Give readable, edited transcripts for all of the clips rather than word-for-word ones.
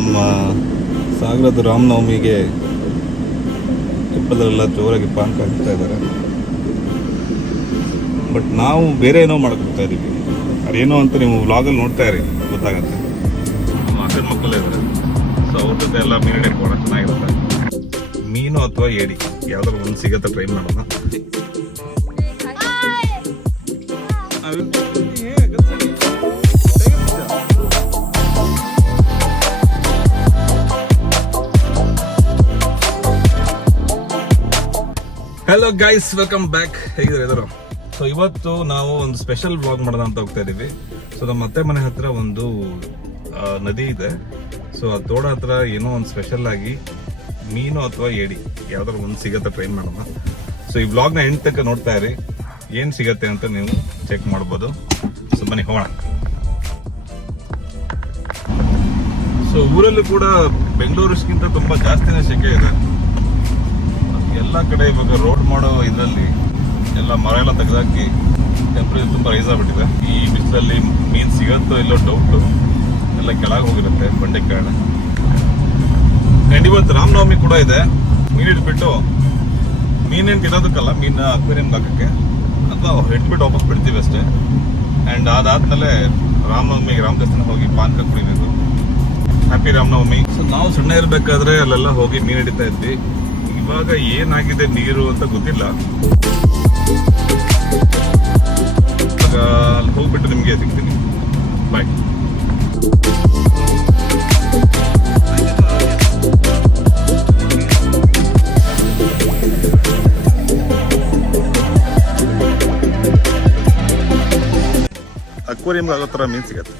ನಮ್ಮ ಸಾಗರದ ರಾಮನವಮಿಗೆ ಟೆಂಪಲಲ್ಲೆಲ್ಲ ಜೋರಾಗಿ ಪಾನಕ ಹಾಕ್ತಾ ಇದ್ದಾರೆ. ಬಟ್ ನಾವು ಬೇರೆ ಏನೋ ಮಾಡ್ಕೊತಾ ಇದ್ದೀವಿ. ಅದೇನೋ ಅಂತ ನೀವು ವ್ಲಾಗಲ್ಲಿ ನೋಡ್ತಾ ಇರಿ, ಗೊತ್ತಾಗತ್ತೆ. ನಮ್ಮ ಅಕ್ಕನ ಮಕ್ಕಳೇ ಇದ್ದಾರೆ, ಸೊ ಅವ್ರ ಜೊತೆ ಎಲ್ಲ ಮೀನು ಹಿಡಿಯಕ್ಕೆ ಕೂಡ ಚೆನ್ನಾಗಿರುತ್ತೆ. ಮೀನು ಅಥವಾ ಏಡಿ ಯಾವ್ದಾದ್ರು ಒಂದು ಸಿಗತ್ತೆ, ಟ್ರೈ ಮಾಡೋಣ. Hello guys, welcome back. ಹೇಗಿದ್ದಾರೆ ಎಲ್ಲರೂ? ಸೊ ಇವತ್ತು ನಾವು ಒಂದು ಸ್ಪೆಷಲ್ ವ್ಲಾಗ್ ಮಾಡೋಣ ಅಂತ ಹೋಗ್ತಾ ಇದೀವಿ. ಸೊ ನಮ್ಮ ಅತ್ತೆ ಮನೆ ಹತ್ರ ಒಂದು ನದಿ ಇದೆ. ಸೊ ಆ ತೋಡ ಹತ್ರ ಏನೋ ಒಂದು ಸ್ಪೆಷಲ್ ಆಗಿ ಮೀನು ಅಥವಾ ಏಡಿ ಯಾವ್ದಾದ್ರು ಒಂದು ಸಿಗತ್ತೆ, ಟ್ರೈ ಮಾಡೋಣ. ಸೊ ಈ ವ್ಲಾಗ್ನ ಎಂಡ್ ತನಕ ನೋಡ್ತಾ ಇರಿ, ಏನ್ ಸಿಗತ್ತೆ ಅಂತ ನೀವು ಚೆಕ್ ಮಾಡ್ಬೋದು. ಸೊ ಬನ್ನಿ ಹೋಗೋಣ. ಸೊ ಊರಲ್ಲೂ ಕೂಡ ಬೆಂಗಳೂರಿಗಿಂತ ತುಂಬಾ ಜಾಸ್ತಿನೇ ಸೆಕೆ ಇದೆ. ಎಲ್ಲ ಕಡೆ ಇವಾಗ ರೋಡ್ ಮಾಡೋ ಇದರಲ್ಲಿ ಎಲ್ಲ ಮರ ಎಲ್ಲ ತೆಗೆದಾಕಿ ಟೆಂಪರೇಚರ್ ತುಂಬ ರೈಸ್ ಆಗ್ಬಿಟ್ಟಿದೆ. ಈ ಬಿಸಿಲಲ್ಲಿ ಮೀನು ಸಿಗತ್ತೋ ಇಲ್ಲೋ ಡೌಟು, ಎಲ್ಲ ಕೆಳಗೆ ಹೋಗಿರುತ್ತೆ ಬಂಡೆ ಕಾರಣ. ಆ್ಯಂಡ್ ಇವತ್ತು ರಾಮನವಮಿ ಕೂಡ ಇದೆ. ಮೀನು ಹಿಡ್ಬಿಟ್ಟು ಮೀನೇನು ತಿನ್ನೋದಕ್ಕಲ್ಲ, ಮೀನ ಅಕ್ವೇರಿಯಂಗೆ ಹಾಕೋಕ್ಕೆ ಅಥವಾ ಹಿಡ್ಬಿಟ್ಟು ವಾಪಸ್ ಬಿಡ್ತೀವಿ ಅಷ್ಟೇ. ಆ್ಯಂಡ್ ಅದಾದ್ಮೇಲೆ ರಾಮನವಮಿಗೆ ರಾಮ ದೇವಸ್ಥಾನ ಹೋಗಿ ಪಾನಕ ಕುಡಿಬೇಕು. ಹ್ಯಾಪಿ ರಾಮನವಮಿ. ಸೊ ನಾವು ಸಣ್ಣ ಇರಬೇಕಾದ್ರೆ ಅಲ್ಲೆಲ್ಲ ಹೋಗಿ ಮೀನು ಹಿಡಿತಾ ಇದ್ವಿ. ಇವಾಗ ಏನಾಗಿದೆ ನೀರು ಅಂತ ಗೊತ್ತಿಲ್ಲ. ಇವಾಗ ಅಲ್ಲಿ ಹೋಗ್ಬಿಟ್ಟು ನಿಮಗೆ ಸಿಗ್ತೀನಿ. ಬಾಯ್. ಅಕ್ವೇರಿಯಂ ಆಗೋ ಥರ ಮೀನು ಸಿಗತ್ತೆ.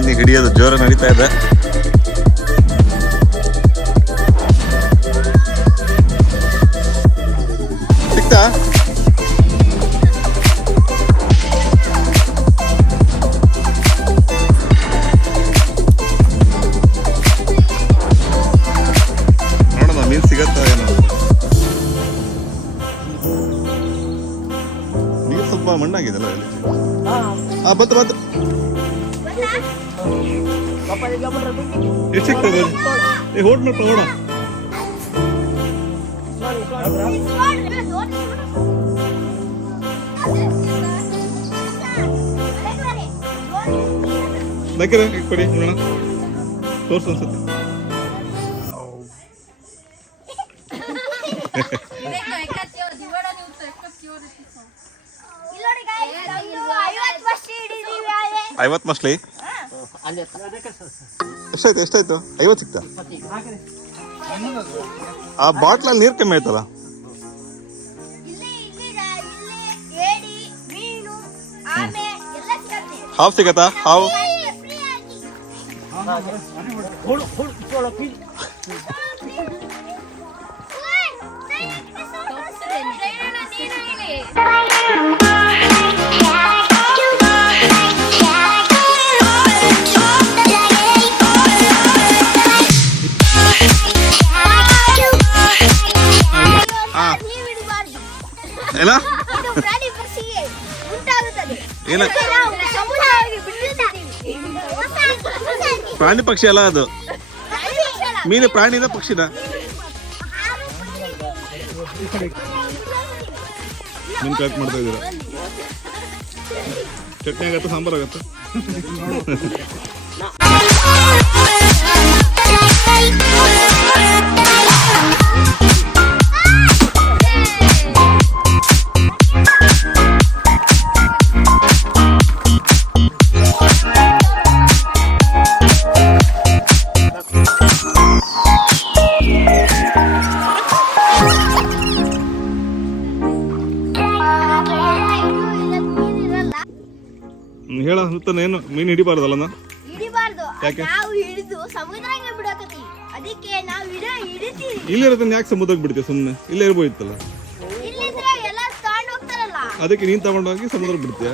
ಇಲ್ಲಿ ಹಿಡಿಯೋದು ಜೋರ ನಡೀತಾ ಇದೆ. ಸಿಕ್ತಾ? ನೋಡೋಣ ಮೀನು ಸಿಗತ್ತಾ ಏನೋ. ನೀರು ಸ್ವಲ್ಪ ಮಣ್ಣಾಗಿದೆಲ್ಲ ಇಲ್ಲಿ. ಬತ್ತು ಬತ್ತು. ಎಷ್ಟು ಸಿಗ್ತದೆ? ಹೋಡ್ ಮಾಡ್ತಾ ಹೋಡ. ಬೇಕರೆ ಕೊಡಿ ನೋಡೋಣ, ತೋರ್ಸು ಅನ್ಸುತ್ತೆ. ಐವತ್ತು ಮಸ್ಲಿ ಎಷ್ಟಾಯ್ತು? ಎಷ್ಟಾಯ್ತು? 50 ಸಿಕ್ತಾ? ಆ ಬಾಟ್ಲಲ್ಲಿ ನೀರು ಕಮ್ಮಿ ಆಯ್ತಲ್ಲ. ಹಾವು ಸಿಗತ್ತಾ? ಹಾವು ಏನ ಏನ ಪ್ರಾಣಿ ಪಕ್ಷಿ ಅಲ್ಲ ಅದು. ಮೀನು ಪ್ರಾಣಿನ ಪಕ್ಷಿನ? ಮೀನು ಕಟ್ ಮಾಡ್ತಾ ಇದ್ದೀರಾ? ಚಟ್ನಿ ಆಗತ್ತ, ಸಾಂಬಾರ್ ಆಗತ್ತ? ಹೇಳ ಏನು ಮೀನು ಹಿಡಿಬಾರ್ದಲ್ಲ? ಇಲ್ಲಿರೋದನ್ನ ಯಾಕೆ ಸಮುದ್ರಕ್ಕೆ ಬಿಡ್ತೀವಿ? ಸುಮ್ಮನೆ ಇಲ್ಲೇ ಇರ್ಬೋದಿತ್ತಲ್ಲ. ಅದಕ್ಕೆ ನೀನ್ ತಗೊಂಡೋಗಿ ಸಮುದ್ರಕ್ಕೆ ಬಿಡ್ತೀಯ?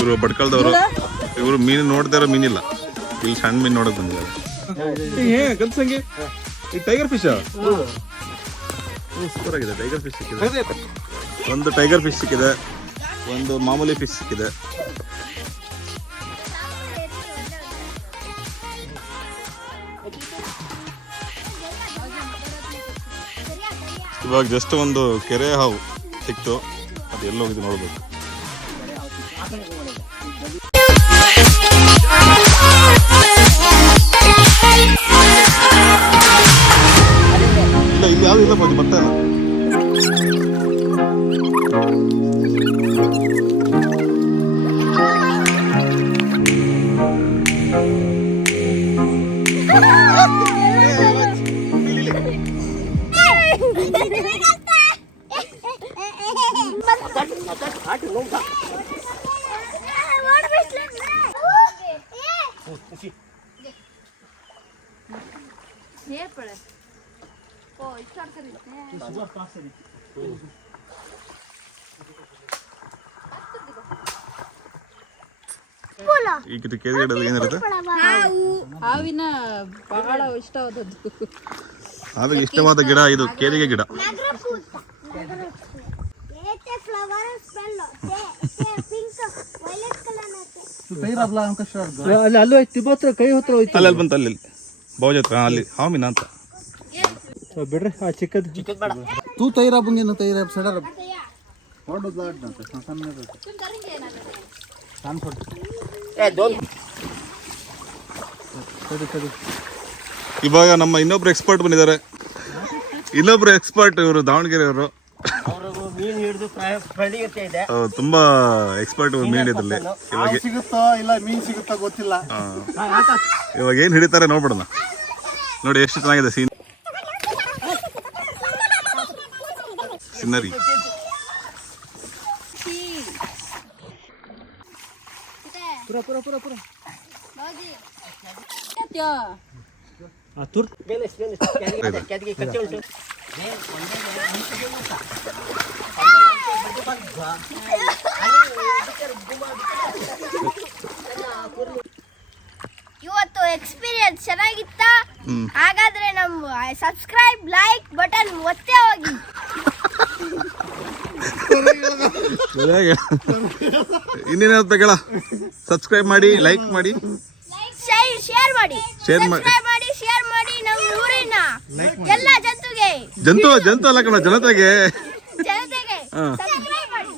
ಇವರು ಬಡ್ಕಲ್ದವರು, ಇವರು ಮೀನು ನೋಡ್ತಾರ, ಮೀನಿಲ್ಲ. ಇಲ್ಲಿ ಸಣ್ಣ ಮೀನು ನೋಡಕ್ ಬಂದಿದ್ದಾರೆ. ಕಲ್ಸಂಗೆ ಈ ಟೈಗರ್ ಫಿಶ್ ಸೂಪರ್ ಆಗಿದೆ. ಟೈಗರ್ ಫಿಶ್ ಸಿಕ್ಕಿದೆ, ಒಂದು ಟೈಗರ್ ಫಿಶ್ ಸಿಕ್ಕಿದೆ, ಒಂದು ಮಾಮೂಲಿ ಫಿಶ್ ಸಿಕ್ಕಿದೆ. ಇವಾಗ ಜಸ್ಟ್ ಒಂದು ಕೆರೆ ಹಾವು ಸಿಕ್ತು, ಅದು ಎಲ್ಲಿ ಹೋಗಿದೆ ನೋಡ್ಬೇಕು. ಇಲ್ಲ ಇಲ್ಲಿ ಯಾವ್ದು ಇಲ್ಲ ಬಂದು ಮತ್ತೆ ಈಗ ಕೇಳಿದ್ರೆ ಏನಿರುತ್ತೆ? ಹಾವಿನ ಬಹಳ ಇಷ್ಟವಾದದ್ದು. ಹಾವಿಗೆ ಇಷ್ಟವಾದ ಗಿಡ ಇದು ಕೇರಿಗೆ ಗಿಡ. ಅಲ್ಲಿ ಬಂತ ಅಲ್ಲಿ ಬಾಜ್ ಹತ್ರ ಅಲ್ಲಿ ಹಾವಿನ ಅಂತ ಬಿಡ್ರಿ ಆ ಚಿಕ್ಕದ್ ತೂ ತೈರ ಬಂಗಿನ ತೈರ ಸಡರ ಇವಾಗ ನಮ್ಮ ಇನ್ನೊಬ್ರು ಎಕ್ಸ್ಪರ್ಟ್ ಬಂದಿದ್ದಾರೆ. ಇನ್ನೊಬ್ರು ಎಕ್ಸ್ಪರ್ಟ್ ಇವರು ದಾವಣಗೆರೆ ಅವರು. ತುಂಬಾ ಎಕ್ಸ್ಪರ್ಟ್ ಮೀನ್ ಹಿಡಿದ್ರಲ್ಲಿ. ಇವಾಗ ಸಿಗುತ್ತೋ ಇಲ್ಲ ಮೀನ್ ಸಿಗುತ್ತೋ ಗೊತ್ತಿಲ್ಲ. ಇವಾಗ ಏನ್ ಹಿಡಿತಾರೆ ನೋಡ್ಬಿಡೋಣ. ನೋಡಿ ಎಷ್ಟು ಚೆನ್ನಾಗಿದೆ ಸೀನರಿ. ಇವತ್ತು ಎಕ್ಸ್ಪೀರಿಯನ್ಸ್ ಚೆನ್ನಾಗಿತ್ತಾ? ಹಾಗಾದ್ರೆ ನಮ್ಮ ಸಬ್ಸ್ಕ್ರೈಬ್ ಲೈಕ್ ಬಟನ್ ಒತ್ತೇ ಹೋಗಿ. ಇನ್ನೇನು ಬೇಕಲ್ಲ, ಸಬ್ಸ್ಕ್ರೈಬ್ ಮಾಡಿ, ಲೈಕ್ ಮಾಡಿ, ಶೇರ್ ಮಾಡಿ, ಸಬ್ಸ್ಕ್ರೈಬ್ ಮಾಡಿ, ಶೇರ್ ಮಾಡಿ. ನಮ್ಮ ಊರಿನ ಎಲ್ಲ ಜಂತು ಅಲ್ಲ ಕಣ, ಜನತೆಗೆ ಸಬ್ಸ್ಕ್ರೈಬ್ ಮಾಡಿ.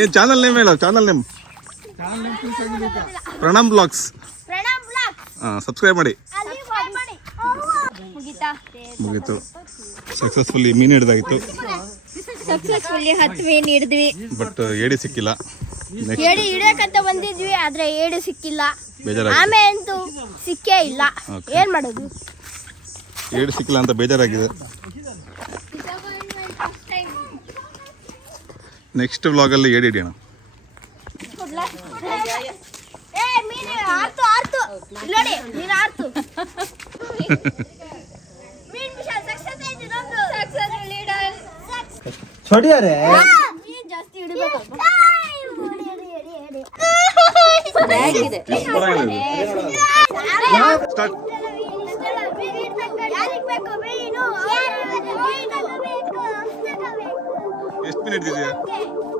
ಏನ್ ಚಾನಲ್ ನೇಮ್ ಹೇಳ? Channel name Pranam blogs. Subscribe ಮಾಡಿ. ಮುಗೀತು. ಸಕ್ಸಸ್ಫುಲಿ ಮೀನು ಹಿಡಿದಾಗಿತ್ತು. ಸಕ್ಸಸ್ಫುಲಿ 10 ಮೀನು ಹಿಡಿದ್ವಿ, ಬಟ್ ಏಡಿ ಸಿಕ್ಕಿಲ್ಲ. ಏಡಿ ಹಿಡಿಯಕಂತ ಬಂದಿದ್ವಿ, ಆದ್ರೆ ಏಡಿ ಸಿಕ್ಕಿಲ್ಲ. ಬೇಜಾರಾಗಿ ಆಮೇಲೆ ಅಂತೂ ಸಿಕ್ಕೇ ಇಲ್ಲ. ಏನ್ ಮಾಡೋದು? ಏಡಿ ಸಿಕ್ಕಿಲ್ಲ ಅಂತ ಬೇಜಾರಾಗಿದೆ. ನೆಕ್ಸ್ಟ್ ವ್ಲಾಗಲ್ಲಿ ಏಡಿ ಹಿಡಿಯೋಣ. छोड़िया रे ಎಷ್ಟು ಮೀನು ಹಿಡಿದಿದ್ಯಾ?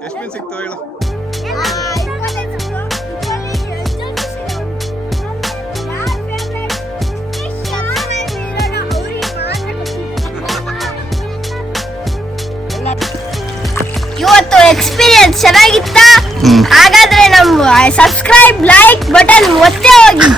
ಎಷ್ಟು ಮೀನು ಸಿಕ್ತು ಹೇಳು? ಇವತ್ತು ಎಕ್ಸ್ಪೀರಿಯನ್ಸ್ ಚೆನ್ನಾಗಿತ್ತಾ? ಹಾಗಾದ್ರೆ ನಮ್ಮ ಸಬ್ಸ್ಕ್ರೈಬ್ ಲೈಕ್ ಬಟನ್ ಒತ್ತೇ ಹೋಗಿ.